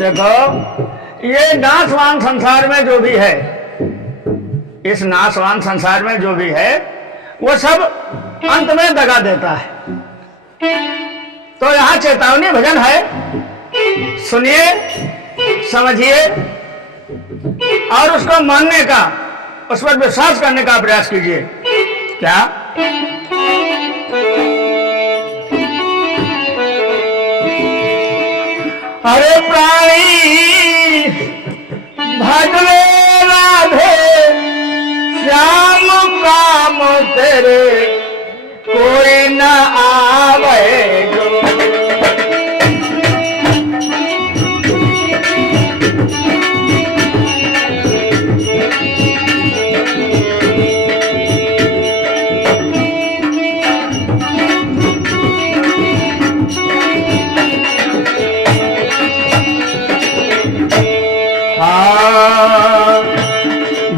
देखो, ये नाशवान संसार में जो भी है, इस नाशवान संसार में जो भी है, वो सब अंत में दगा देता है। तो यहां चेतावनी भजन है, सुनिए, समझिए और उसको मानने का, उस पर विश्वास करने का प्रयास कीजिए। क्या? अरे प्राणी भजले राधे श्याम काम तेरे कोई न आवे जो।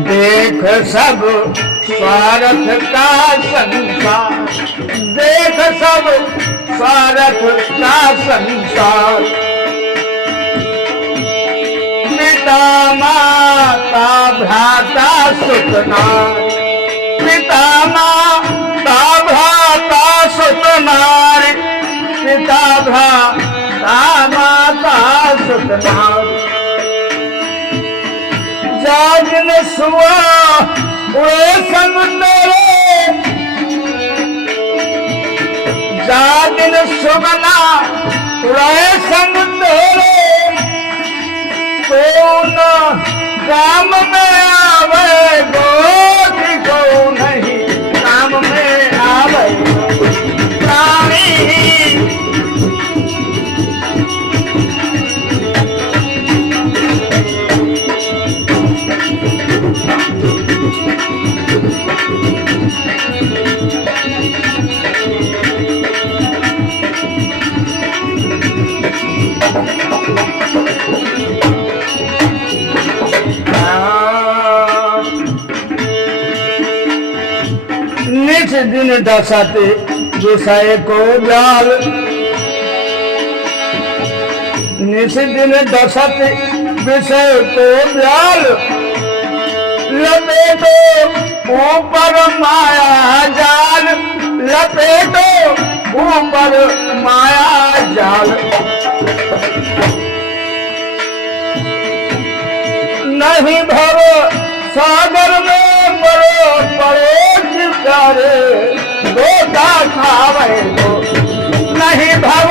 देख सब स्वार्थ का संसार, देख सब स्वार्थ का संसार, पिता माता भ्राता सुतनार, पिता माता भ्राता सुतनार, पिता भ्राता माता सुतनार। जागन सुआ उड़े संग मेरे, जागन सुगना उड़े संग मेरे, कौन काम में आवे गोद को नहीं काम में आवे प्राणी। निज दिन दसते विषय को जाल, निज दिन दसते विषय को जाल, लपेटो ऊपर माया जाल, लपेटो ऊपर माया जाल। नहीं भव सागर में पड़ो पड़ोस प्यारे, गोता खावे दो। नहीं भव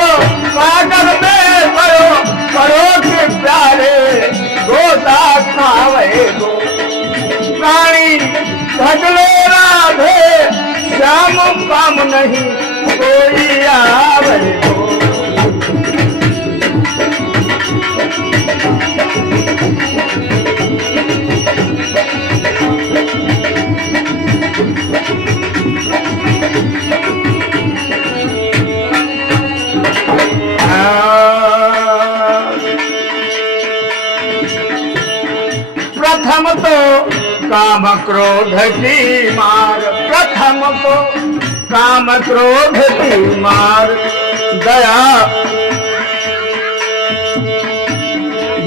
सागर में पड़ो पड़ोस प्यारे, गोता खावे दो। प्राणी भजले राधे श्याम काम नहीं कोई आवे दो। प्रथम तो काम क्रोध की मार, प्रथम तो काम क्रोध की मार, दया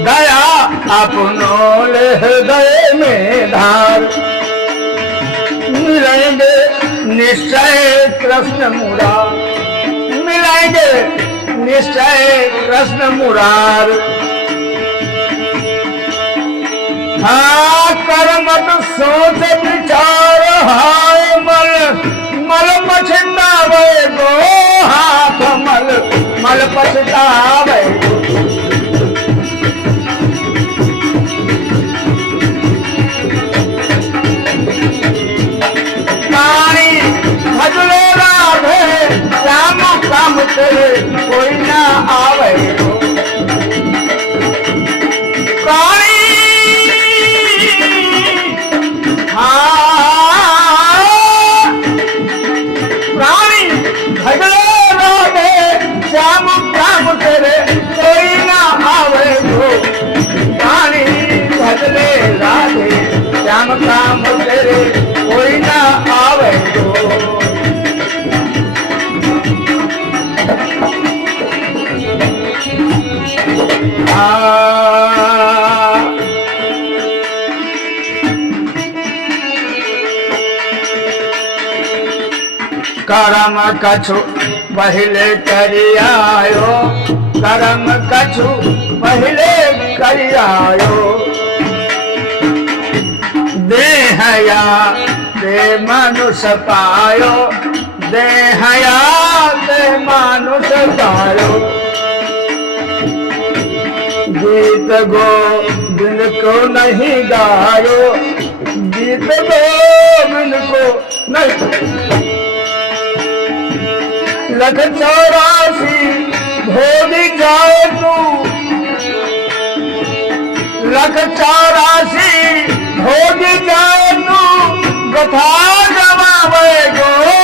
दया अपनों हृदय में धार। मिलेंगे निश्चय कृष्ण मुरार, मिलेंगे निश्चय कृष्ण मुरार। हाँ कर मत सोच विचार, हाय मल मल पछतावे गो, हाथ मल मल पछतावे गो। प्राणी भजले राधे श्याम काम तेरे कोई ना आवे गो। प्राणी प्राणी भजले राधे श्याम काम तेरे कोई ना आवे गो। प्राणी भजले राधे श्याम काम तेरे कोई ना आवे गो। आ कर्म कछु पहले करी आयो, कर्म कछु पहले करी आयो। देहया दे मनुष्य पायो, देहया दे मनुष्य पायो। गीत गोविंद को नहीं गायो, गीत गोविंद को नहीं। लख 84 भोगी जाए तू, लख 84 भोगी जाए तू, गथा जमावे गो